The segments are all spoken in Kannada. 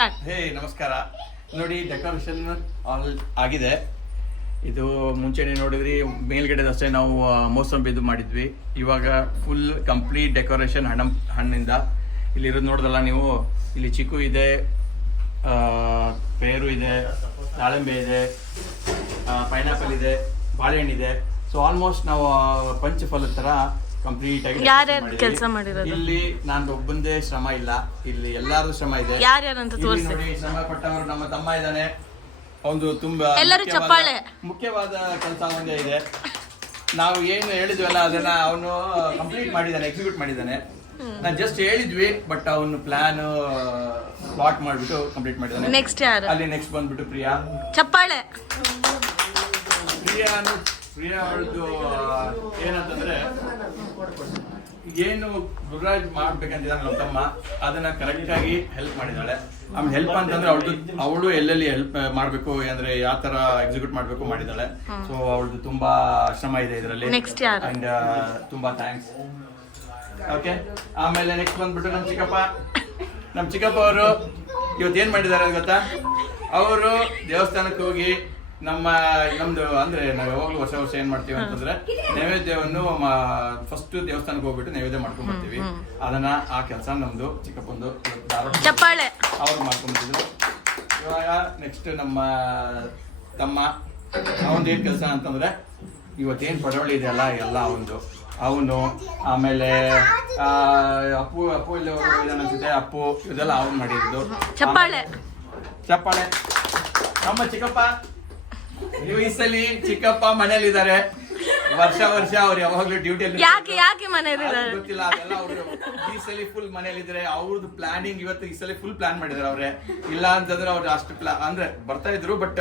ಹೇ ನಮಸ್ಕಾರ. ನೋಡಿ ಡೆಕೋರೇಷನ್ ಆಲ್ ಆಗಿದೆ. ಇದು ಮುಂಚೆನೆ ನೋಡಿದ್ರಿ ಮೇಲ್ಗಡೆ ಅಷ್ಟೇ ನಾವು ಮೋಸಂಬಿದು ಮಾಡಿದ್ವಿ. ಇವಾಗ ಫುಲ್ ಕಂಪ್ಲೀಟ್ ಡೆಕೋರೇಷನ್ ಹಣ್ಣಿಂದ. ಇಲ್ಲಿರೋದು ನೋಡಿದಲ್ಲ ನೀವು, ಇಲ್ಲಿ ಚಿಕ್ಕು ಇದೆ, ಪೇರು ಇದೆ, ದಾಳಿಂಬೆ ಇದೆ, ಪೈನಾಪಲ್ ಇದೆ, ಬಾಳೆಹಣ್ಣಿದೆ. ಸೊ ಆಲ್ಮೋಸ್ಟ್ ನಾವು ಪಂಚಫಲದ ತರ ಕಂಪ್ಲೀಟ್ ಆಗಿ ಕೆಲಸ ಮಾಡಿರೋದು. ಇಲ್ಲಿ ನಾನು ಒಬ್ಬಂದೇ ಶ್ರಮ ಇಲ್ಲ, ಇಲ್ಲಿ ಎಲ್ಲಾರು ಶ್ರಮ ಇದೆ. ಯಾರ್ಯಾರಂತ ತೋರಿಸಿ. ನೋಡಿ ಶ್ರಮ ಪಟ್ಟವರು ನಮ್ಮ ತಮ್ಮ ಇದ್ದಾನೆ. ಒಂದು ತುಂಬಾ ಎಲ್ಲರೂ ಚಪ್ಪಾಳೆ. ಮುಖ್ಯವಾದ ಕೆಲಸ ಒಂದೇ ಇದೆ. ನಾವು ಏನು ಹೇಳಿದ್ವಲ್ಲ ಅದನ್ನ ಅವನು ಕಂಪ್ಲೀಟ್ ಮಾಡಿದ್ದಾನೆ, ಎಕ್ಸಿಕ್ಯೂಟ್ ಮಾಡಿದ್ದಾನೆ. ನಾನು ಜಸ್ಟ್ ಹೇಳಿದ್ವಿ, ಬಟ್ ಅವನು ಪ್ಲಾನ್ ಪ್ಲಾಟ್ ಮಾಡ್ಬಿಟ್ಟು ಕಂಪ್ಲೀಟ್ ಮಾಡಿದ್ದಾನೆ. ನೆಕ್ಸ್ಟ್ ಯಾರು? ಅಲ್ಲಿ ನೆಕ್ಸ್ಟ್ ಬಂದ್ಬಿಟ್ಟು ಪ್ರಿಯಾ. ಚಪ್ಪಾಳೆ. ಪ್ರಿಯಾ ಅವಳದು ಏನಂತಂದ್ರೆ, ಏನು ಗುರುರಾಜ್ ಮಾಡ್ಬೇಕಂತಿದ್ದಾನೆ ನಮ್ಮ ತಮ್ಮ, ಅದನ್ನ ಕರೆಕ್ಟ್ ಆಗಿ ಹೆಲ್ಪ್ ಮಾಡಿದಾಳೆ. ಆಮೇಲೆ ಹೆಲ್ಪ್ ಅಂತಂದ್ರೆ ಅವಳು ಎಲ್ಲೆಲ್ಲಿ ಹೆಲ್ಪ್ ಮಾಡ್ಬೇಕು ಅಂದ್ರೆ ಯಾವ ತರ ಎಕ್ಸಿಕ್ಯೂಟ್ ಮಾಡ್ಬೇಕು ಮಾಡಿದಾಳೆ. ಸೊ ಅವಳದು ತುಂಬಾ ಶ್ರಮ ಇದೆ ಇದರಲ್ಲಿ. ಅಂಡ್ ತುಂಬಾ ಥ್ಯಾಂಕ್ಸ್. ಓಕೆ, ಆಮೇಲೆ ನೆಕ್ಸ್ಟ್ ಬಂದ್ಬಿಟ್ಟು ನಮ್ಮ ಚಿಕ್ಕಪ್ಪ ಅವರು ಇವತ್ತು ಏನ್ ಮಾಡಿದ್ದಾರೆ ಗೊತ್ತಾ? ಅವರು ದೇವಸ್ಥಾನಕ್ಕೆ ಹೋಗಿ ನಮ್ದು ಅಂದ್ರೆ ನಾವು ಯಾವಾಗ್ಲೂ ವರ್ಷ ಏನ್ ಮಾಡ್ತೀವಿ ಅಂತಂದ್ರೆ, ನೈವೇದ್ಯವನ್ನು ಫಸ್ಟ್ ದೇವಸ್ಥಾನಕ್ಕೆ ಹೋಗ್ಬಿಟ್ಟು ನೈವೇದ್ಯ ಮಾಡ್ಕೊಂಡ್ ಬರ್ತೀವಿ. ಅದನ್ನ ಆ ಕೆಲಸ ನಮ್ದು ಚಿಕ್ಕಪ್ಪಂದು ಅವ್ರು ಮಾಡ್ಕೊಂಡ್ಬಿಟ್ಟಿದ್ರು. ಇವಾಗ ನೆಕ್ಸ್ಟ್ ನಮ್ಮ ತಮ್ಮ ಅವನ್ ಏನ್ ಕೆಲಸ ಅಂತಂದ್ರೆ, ಇವತ್ತೇನ್ ಪಡವಳಿ ಇದೆಯಲ್ಲ ಎಲ್ಲ ಅವನು ಆಮೇಲೆ ಅಪ್ಪು ಇಲ್ಲಿ ಅನ್ಸುತ್ತೆ, ಅಪ್ಪು ಇದೆಲ್ಲ ಅವ್ನು ಮಾಡಿರೋದು. ಚಪ್ಪಾಳೆ. ನಮ್ಮ ಚಿಕ್ಕಪ್ಪ ಈ ಸಲ ಚಿಕ್ಕಪ್ಪ ಮನೇಲಿದ್ದಾರೆ. ವರ್ಷ ಅವ್ರು ಯಾವಾಗ್ಲೂ ಡ್ಯೂಟಿಯಲ್ಲಿ ಗೊತ್ತಿಲ್ಲ, ಅದೆಲ್ಲ ಅವ್ರು ಈ ಸಲ ಫುಲ್ ಮನೇಲಿದ್ದಾರೆ. ಅವ್ರದ್ದು ಪ್ಲಾನಿಂಗ್ ಇವತ್ತು ಈ ಸಲ ಫುಲ್ ಪ್ಲಾನ್ ಮಾಡಿದಾರೆ ಅವ್ರೆ. ಇಲ್ಲ ಅಂತಂದ್ರೆ ಅವ್ರು ಅಷ್ಟು ಅಂದ್ರೆ ಬರ್ತಾ ಇದ್ರು, ಬಟ್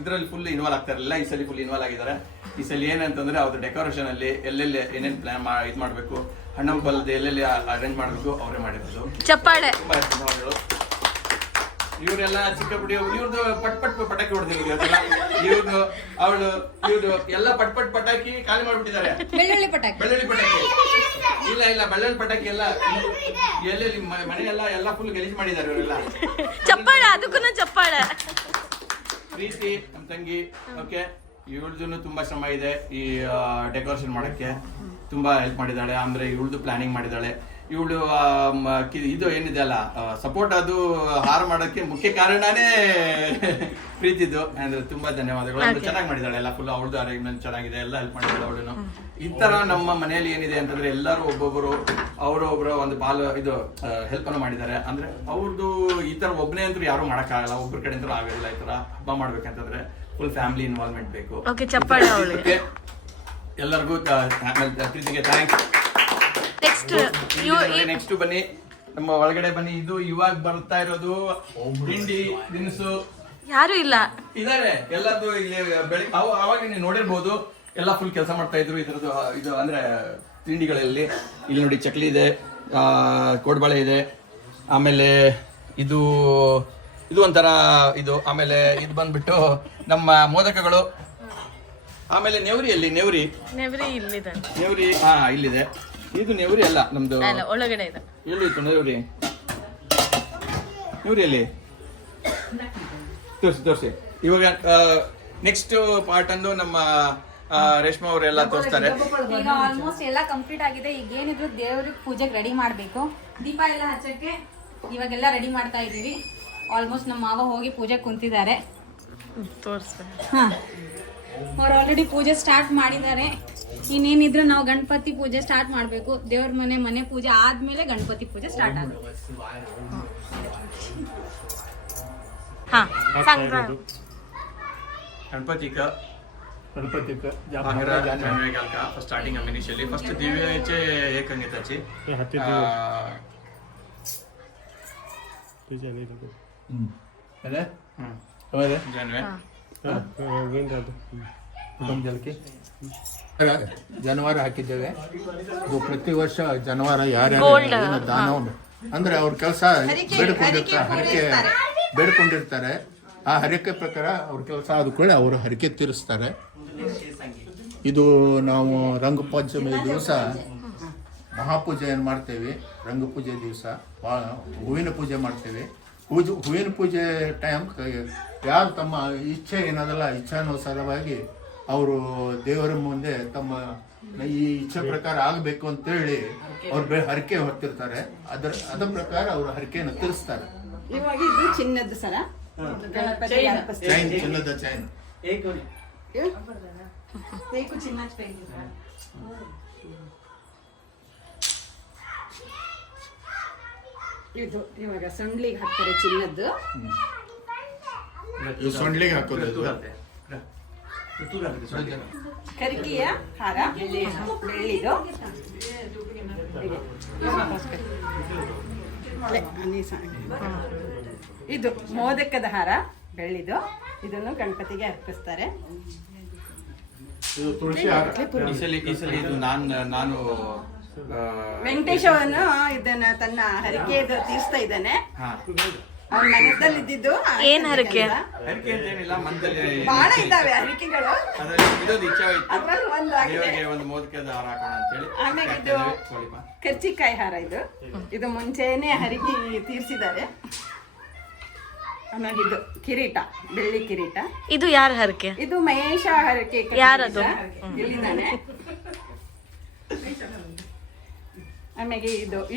ಇದ್ರಲ್ಲಿ ಫುಲ್ ಇನ್ವಾಲ್ವ್ ಆಗ್ತಾ ಇರಲಿಲ್ಲ. ಈ ಸಲ ಫುಲ್ ಇನ್ವಾಲ್ವ್ ಆಗಿದ್ದಾರೆ. ಈ ಸಲ ಏನಂತಂದ್ರೆ ಅವ್ರ ಡೆಕೋರೇಷನ್ ಅಲ್ಲಿ ಎಲ್ಲೆಲ್ಲಿ ಏನೇನ್ ಪ್ಲಾನ್ ಇದ್ ಮಾಡ್ಬೇಕು, ಹಣ್ಣಂಪಲ್ದ ಎಲ್ಲೆಲ್ಲಿ ಅರೇಂಜ್ ಮಾಡ್ಬೇಕು ಅವರೇ ಮಾಡಿರೋದು. ಚಪ್ಪಾಳೆ. ಇವರೆಲ್ಲ ಚಿಕ್ಕ ಪುಡಿ, ಇವ್ರದ್ದು ಪಟ್ ಪಟಾಕಿ ಹೊಡೆದಿರೋದು. ಇವ್ರು ಅವಳು ಇವ್ರು ಎಲ್ಲ ಪಟ್ ಪಟಾಕಿ ಖಾಲಿ ಮಾಡ್ಬಿಟ್ಟಿದ್ದಾರೆ. ಬೆಳ್ಳುಳ್ಳಿ ಪಟಾಕಿ ಇಲ್ಲ ಬೆಳ್ಳುಳ್ಳಿ ಪಟಾಕಿ ಎಲ್ಲ ಎಲ್ಲೆಲ್ಲಿ ಮನೆಯೆಲ್ಲ ಫುಲ್ ಗಲೀಜ್ ಮಾಡಿದ್ದಾರೆ ಇವರೆಲ್ಲ. ಚಪ್ಪಾಳೆ. ಅದಕ್ಕೂ ಚಪ್ಪಾಳೆ. ಪ್ರೀತಿ ನಮ್ಮ ತಂಗಿ. ಓಕೆ, ಇವಳ್ದು ತುಂಬಾ ಶ್ರಮ ಇದೆ ಈ ಡೆಕೋರೇಷನ್ ಮಾಡಕ್ಕೆ. ತುಂಬಾ ಹೆಲ್ಪ್ ಮಾಡಿದಾಳೆ. ಅಂದ್ರೆ ಇವಳ್ದು ಪ್ಲಾನಿಂಗ್ ಮಾಡಿದಾಳೆ. ಇವಳು ಇದು ಏನಿದೆ ಅಲ್ಲ ಸಪೋರ್ಟ್, ಅದು ಹಾರ ಮಾಡೋಕ್ಕೆ ಮುಖ್ಯ ಕಾರಣನೇ ಪ್ರೀತಿದು. ಅಂದ್ರೆ ತುಂಬಾ ಧನ್ಯವಾದಗಳು. ಚೆನ್ನಾಗಿ ಮಾಡಿದಾಳೆ ಎಲ್ಲ. ಫುಲ್ ಅವಳದು ಅರೇಂಜ್ಮೆಂಟ್ ಚೆನ್ನಾಗಿದೆ, ಎಲ್ಲ ಹೆಲ್ಪ್ ಮಾಡಿದಾಳೆ ಅವಳು. ಈ ತರ ನಮ್ಮ ಮನೆಯಲ್ಲಿ ಏನಿದೆ ಅಂತಂದ್ರೆ, ಎಲ್ಲರೂ ಒಬ್ಬೊಬ್ಬರು ಅವರೊಬ್ಬರು ಒಂದು ಇದು ಹೆಲ್ಪ್ ಅನ್ನು ಮಾಡಿದ್ದಾರೆ. ಅಂದ್ರೆ ಅವ್ರದ್ದು ಈ ತರ ಒಬ್ಬನೇ ಅಂತೂ ಯಾರು ಮಾಡಕ್ಕಾಗಲ್ಲ, ಒಬ್ಬರ ಕಡೆ ಅಂತೂ ಆಗಲ್ಲ. ಈ ತರ ಹಬ್ಬ ಮಾಡ್ಬೇಕಂತಂದ್ರೆ ಫುಲ್ ಫ್ಯಾಮಿಲಿ ಇನ್ವಾಲ್ವ್ಮೆಂಟ್ ಬೇಕು. ಎಲ್ಲರಿಗೂ ಪ್ರೀತಿಗೆ ಥ್ಯಾಂಕ್ಸ್. ನೆಕ್ಸ್ಟ್ ಬನ್ನಿ, ನಮ್ಮ ಒಳಗಡೆ ಬನ್ನಿ. ಇದು ಇವಾಗ ಬರ್ತಾ ಇರೋದು ತಿಂಡಿ ತಿನಿಸು. ಯಾರು ಇಲ್ಲ ಇದಾರೆ ಎಲ್ಲದ್ದು ಇಲ್ಲಿ ಬೆಳಿಗ್ಗೆ ಅವಾಗ ನೀವು ನೋಡಿರ್ಬೋದು. ಎಲ್ಲ ಫುಲ್ ಕೆಲಸ ಮಾಡ್ತಾ ಇದ್ರು ಇದ್ರದ್ದು. ಇದು ಅಂದ್ರೆ ತಿಂಡಿಗಳಲ್ಲಿ ಇಲ್ಲಿ ನೋಡಿ, ಚಕ್ಲಿ ಇದೆ, ಕೋಡ್ಬಾಳೆ ಇದೆ, ಆಮೇಲೆ ಇದು ಒಂಥರ ಇದು, ಆಮೇಲೆ ಇದು ಬಂದ್ಬಿಟ್ಟು ನಮ್ಮ ಮೋದಕಗಳು, ಆಮೇಲೆ ನೆವರಿ ಇಲ್ಲಿದೆ. ಇದು ನೆವರಿ ಅಲ್ಲ, ನಮ್ದು ಒಳಗಡೆ ಇದೆ. ಎಲ್ಲಿತ್ತು ನೆವರಿ ಎಲ್ಲಿ? ತೋರಿಸಿ. ಇವಾಗ ನೆಕ್ಸ್ಟ್ ಪಾರ್ಟ್ ಅನ್ನು ನಮ್ಮ ರೇಷ್ಮಾ ಅವರೆಲ್ಲ ತೋರಿಸ್ತಾರೆ. ಈಗ ಆಲ್ಮೋಸ್ಟ್ ಎಲ್ಲ ಕಂಪ್ಲೀಟ್ ಆಗಿದೆ. ಈಗ ಏನಿದ್ರು ದೇವ್ರಿಗೆ ಪೂಜೆಗೆ ರೆಡಿ ಮಾಡ್ಬೇಕು. ದೀಪ ಎಲ್ಲ ಹಚ್ಚಕ್ಕೆ ಇವಾಗೆಲ್ಲ ರೆಡಿ ಮಾಡ್ತಾ ಇದೀವಿ. ಆಲ್ಮೋಸ್ಟ್ ನಮ್ಮ ಮಾವ ಹೋಗಿ ಪೂಜೆ ಕುಂತಿದ್ದಾರೆ. ಅವ್ರು ಆಲ್ರೆಡಿ ಪೂಜೆ ಸ್ಟಾರ್ಟ್ ಮಾಡಿದ್ದಾರೆ. ಇನ್ನೇನಿದ್ರು ನಾವು ಗಣಪತಿ ಪೂಜೆ ಸ್ಟಾರ್ಟ್ ಮಾಡ್ಬೇಕು. ದೇವ್ರ ಮನೆ ಪೂಜೆ ಆದ್ಮೇಲೆ ಗಣಪತಿ ಪೂಜೆ ಸ್ಟಾರ್ಟ್ ಆಗುತ್ತೆ. गणपति का फर्स्ट स्टार्टिंग हम इनिशियली फर्स्ट दिव्याचे एक अंगिताची ಜಾನುವಾರು ಹಾಕಿದ್ದೇವೆ. ಪ್ರತಿ ವರ್ಷ ಜಾನುವಾರು ಯಾರ್ಯಾರು ದಾನ ಅಂದ್ರೆ ಅವ್ರ ಕೆಲಸ ಬೇಡ್ಕೊಂಡಿರ್ತಾರೆ. ಆ ಹರಕೆ ಪ್ರಕಾರ ಅವ್ರ ಕೆಲಸ ಆದ ಕೂಡ ಅವರು ಹರಕೆ ತೀರಿಸ್ತಾರೆ. ಇದು ನಾವು ರಂಗಪಂಚಮಿ ದಿವಸ ಮಹಾಪೂಜೆಯನ್ನು ಮಾಡ್ತೇವೆ. ರಂಗಪೂಜೆ ದಿವಸ ಹೂವಿನ ಪೂಜೆ ಮಾಡ್ತೇವೆ. ಹೂವಿನ ಪೂಜೆ ಟೈಮ್ ಯಾರು ತಮ್ಮ ಇಚ್ಛೆ ಏನದಲ್ಲ ಇಚ್ಛಾನುಸಾರವಾಗಿ ಅವರು ದೇವರ ಮುಂದೆ ತಮ್ಮ ಈ ಇಚ್ಛೆ ಪ್ರಕಾರ ಆಗಬೇಕು ಅಂತೇಳಿ ಅವ್ರು ಹರಕೆ ಹೊತ್ತಿರ್ತಾರೆ. ಅದ್ರ ಪ್ರಕಾರ ಅವರು ಹರಕೆಯನ್ನು ತೀರಿಸ್ತಾರೆ. ಇವಾಗ ಇದು ಚಿನ್ನದ ಸರ, ಗಣಪತಿಗೆ ಅರ್ಪಿಸ್ತಾರೆ. ಚೈನ್, ಚಿನ್ನದ ಚೈನ್. ಬೇಕು ಚಿನ್ನದ ಚೈನ್. ಇದು ಇವಾಗ ಸೊಂಡ್ಲಿಗೆ ಹಾಕ್ತಾರೆ ಚಿನ್ನದ್ದು. ಇದು ಸೊಂಡ್ಲಿಗೆ ಹಾಕೋದು ಇದು. ಕರಿಕೆಯ ಹಾರ ಬೆಳ್ಳಿದು. ಇದು ಮೋದಕದ ಹಾರ ಬೆಳ್ಳಿದು. ಇದನ್ನು ಗಣಪತಿಗೆ ಅರ್ಪಿಸ್ತಾರೆ. ಇದು ತುಳಸಿ ಹಾರ. ಈ ಸಲ ಇದು ನಾನು ವೆಂಕಟೇಶವನು ಇದನ್ನ ತನ್ನ ಹರಕೆಯದು ತೀರಿಸ್ತಾ ಇದ್ದಾನೆ. ಅವ್ನ ಮನದಲ್ಲಿ ಇದ್ದಿದ್ದು ಏನ್ ಹರಕೆ? ಹರಕೆ ಅಂತ ಏನಿಲ್ಲ, ಮನದಲ್ಲಿ ಬಹಳ ಇದ್ದಾವೆ ಹರಕೆಗಳು. ಇರೋದು ಇಚ್ಛೆ ಹೋಯ್ತು, ಅದ್ರಲ್ಲಿ ಒಂದಾಗಿದೆ. ದೇವರಿಗೆ ಒಂದು ಮೋದಕದ ಹಾರ ಹಾಕೋಣ ಅಂತೇಳಿ. ಆಮೇಲೆ ಇದು ಕರ್ಚಿಕಾಯಿ ಹಾರ. ಇದು ಮುಂಚೆನೆ ಹರಕೆ ತೀರ್ಸಿದ್ದಾರೆ. ಆಮೇಲೆ ಇದು ಕಿರೀಟ, ಬೆಳ್ಳಿ ಕಿರೀಟ. ಇದು ಯಾರ ಹರಕೆ? ಇದು ಮಹೇಶ ಹರಕೆ. ಯಾರದು? ಇಲ್ಲಿದ್ದಾನೆ. ಆಮೇಲೆ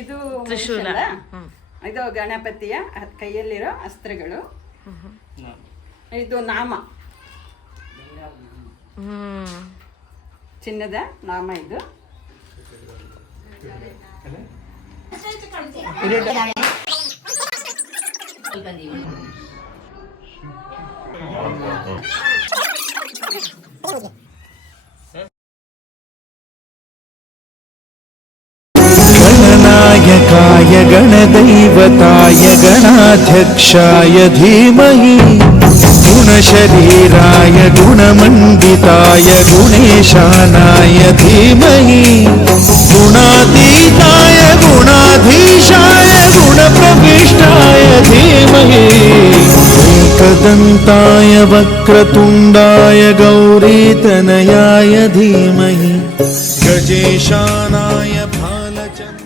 ಇದು ತ್ರಿಶೂಲ. ಇದು ಗಣಪತಿಯ ಕೈಯಲ್ಲಿರೋ ಅಸ್ತ್ರಗಳು. ಇದು ನಾಮ, ಚಿನ್ನದ ನಾಮ. ಇದು गणनायकाय गणदैवताय गणाध्यक्षाय धीमहि गुणशरीराय गुणमण्डिताय गुणेशानाय धीमहि गुणातीताय गुणाधीशाय गुणप्रविष्टाय धीमहि एकदन्ताय वक्रतुण्डाय गौरीतनयाय धीमहि गजेशानाय भालचन्द्राय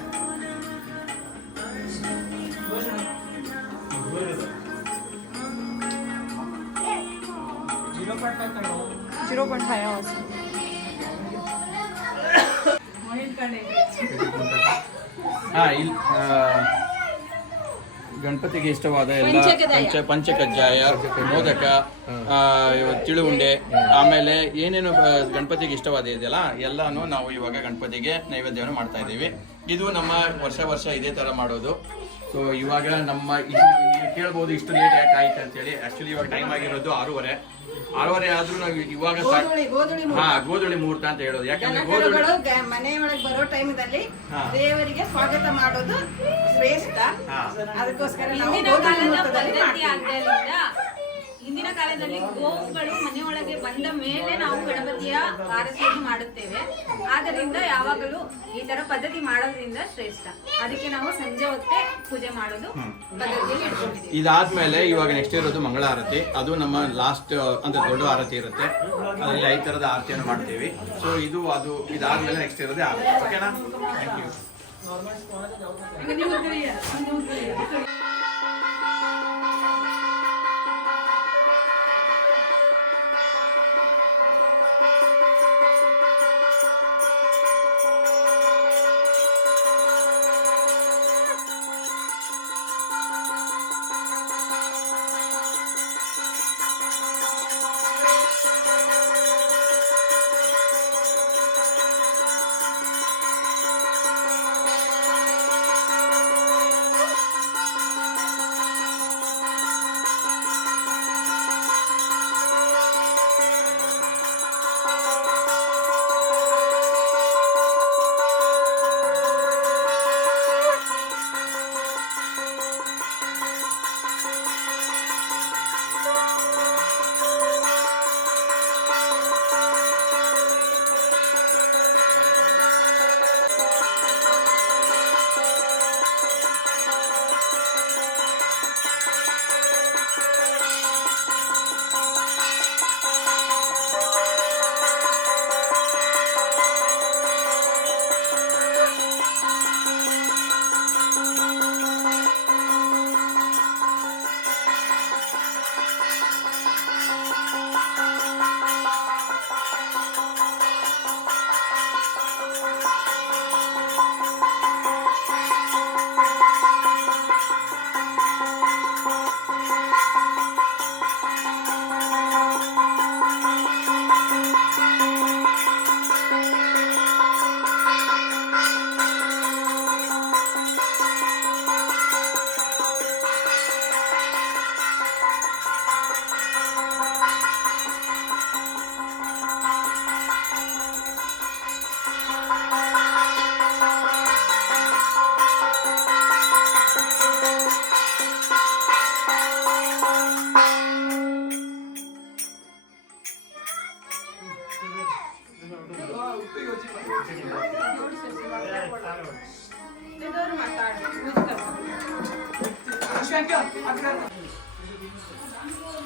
ಗಣಪತಿಗೆ ಇಷ್ಟವಾದ ಎಲ್ಲ ಪಂಚಕಜ್ಜಾಯ, ಮೋದಕ, ತಿಳುಉಂಡೆ, ಆಮೇಲೆ ಏನೇನು ಗಣಪತಿಗೆ ಇಷ್ಟವಾದ ಇದೆಯಲ್ಲ ಎಲ್ಲಾನು ನಾವು ಇವಾಗ ಗಣಪತಿಗೆ ನೈವೇದ್ಯವನ್ನು ಮಾಡ್ತಾ ಇದ್ದೀವಿ. ಇದು ನಮ್ಮ ವರ್ಷ ಇದೇ ತರ ಮಾಡೋದು. ಸೊ ಇವಾಗ ನಮ್ಮ ಕೇಳ್ಬೋದು ಇಷ್ಟು ಲೇಟ್ ಯಾಕೆ ಆಯ್ತು ಅಂತೇಳಿ. ಆಕ್ಚುಲಿ ಇವಾಗ ಟೈಮ್ ಆಗಿರೋದು 6:30 ಆದ್ರೂ ನಾವು ಇವಾಗ ಗೋಧುಳಿ ಮುಹೂರ್ತ ಅಂತ ಹೇಳೋದು. ಯಾಕಂದ್ರೆ ಮನೆಯೊಳಗೆ ಬರೋ ಟೈಮಲ್ಲಿ ದೇವರಿಗೆ ಸ್ವಾಗತ ಮಾಡೋದು ಶ್ರೇಷ್ಠ. ಅದಕ್ಕೋಸ್ಕರ ನಾವು ಗೋಧುಳಿ ಮುಹೂರ್ತದಲ್ಲಿ ಮಾಡ್ತೀವಿ. ಹಿಂದಿನ ಕಾಲದಲ್ಲಿ ಗೋವುಗಳು ಮನೆಯೊಳಗೆ ಬಂದ ಮೇಲೆ ನಾವು ಗಣಪತಿಯ ಆರತಿಯನ್ನು ಮಾಡುತ್ತೇವೆ. ಆದ್ದರಿಂದ ಯಾವಾಗಲೂ ಈ ತರ ಪದ್ಧತಿ ಮಾಡೋದ್ರಿಂದ ಶ್ರೇಷ್ಠ. ಅದಕ್ಕೆ ನಾವು ಸಂಜೆ ಹೊತ್ತೇ ಪೂಜೆ ಮಾಡೋದು ಪದ್ಧತಿಯಲ್ಲಿ ಇಟ್ಕೊಂಡಿದ್ದೀವಿ. ಇದಾದ್ಮೇಲೆ ಇವಾಗ ನೆಕ್ಸ್ಟ್ ಇರೋದು ಮಂಗಳ ಆರತಿ. ಅದು ನಮ್ಮ ಲಾಸ್ಟ್ ಅಂದ್ರೆ ದೊಡ್ಡ ಆರತಿ ಇರುತ್ತೆ. ಅದರಲ್ಲಿ 5 ತರದ ಆರತಿಯನ್ನು ಮಾಡ್ತೀವಿ. ಸೊ ಇದಾದ್ಮೇಲೆ ನೆಕ್ಸ್ಟ್ ಇರೋದೇ ಆರತಿ. ಓಕೆನಾ? Thank you.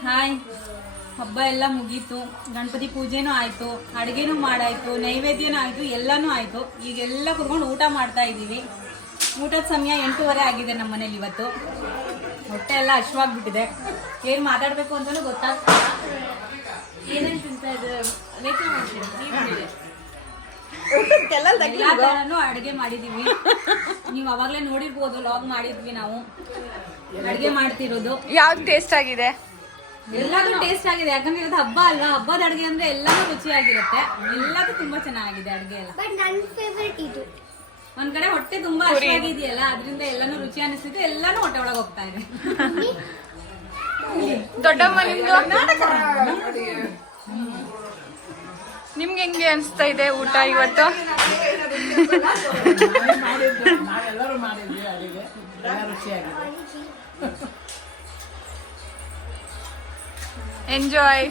ಹಾಯ್, ಹಬ್ಬ ಎಲ್ಲ ಮುಗೀತು, ಗಣಪತಿ ಪೂಜೆನೂ ಆಯ್ತು, ಅಡುಗೆನೂ ಮಾಡಾಯ್ತು, ನೈವೇದ್ಯನೂ ಆಯ್ತು, ಎಲ್ಲನೂ ಆಯ್ತು. ಈಗೆಲ್ಲ ಕುತ್ಕೊಂಡು ಊಟ ಮಾಡ್ತಾ ಇದ್ದೀವಿ. ಊಟದ ಸಮಯ 8:30 ಆಗಿದೆ ನಮ್ಮ ಮನೇಲಿ ಇವತ್ತು. ಹೊಟ್ಟೆ ಎಲ್ಲ ಹಶ್ವಾಗ್ಬಿಟ್ಟಿದೆ, ಏನು ಮಾತಾಡಬೇಕು ಅಂತಲೂ ಗೊತ್ತಾಗ್ತಿಲ್ಲ. ಏನೇನು ತಿಂತಾ ಇದ್ದಾರೆ ಎಲ್ಲ ಥರನೂ ಅಡುಗೆ ಮಾಡಿದೀವಿ. ನೀವು ಅವಾಗಲೇ ನೋಡಿರ್ಬೋದು, ಲಾಗ್ ಮಾಡಿದ್ವಿ ನಾವು ಅಡುಗೆ ಮಾಡ್ತಿರೋದು. ಯಾವ್ದು ಟೇಸ್ಟ್ ಆಗಿದೆ? ಎಲ್ಲಾನು ಟೇಸ್ಟ್ ಆಗಿದೆ, ಯಾಕಂದ್ರೆ ಇವತ್ತು ಹಬ್ಬ ಅಲ್ವಾ. ಹಬ್ಬದ ಅಡುಗೆ ಅಂದ್ರೆ ಎಲ್ಲಾನು ರುಚಿಯಾಗಿರುತ್ತೆ. ಎಲ್ಲದೂ ತುಂಬಾ ಚೆನ್ನಾಗಿದೆ ಅಡುಗೆ ಎಲ್ಲ. ಒಂದ್ ಕಡೆ ಹೊಟ್ಟೆ ತುಂಬಾ ಹಸಿವಾಗಿದೆಯಲ್ಲ, ಅದರಿಂದ ಎಲ್ಲಾನು ರುಚಿ ಅನಿಸ್ತಿದ್ದು, ಎಲ್ಲಾನು ಹೊಟ್ಟೆ ಒಳಗೆ ಹೋಗ್ತಾ ಇದೆ. ದೊಡ್ಡಮ್ಮ ನಿಮ್ಗೆ ಹೆಂಗೆ ಅನಿಸ್ತಾ ಇದೆ ಊಟ ಇವತ್ತು? ಎಂಜಾಯ್.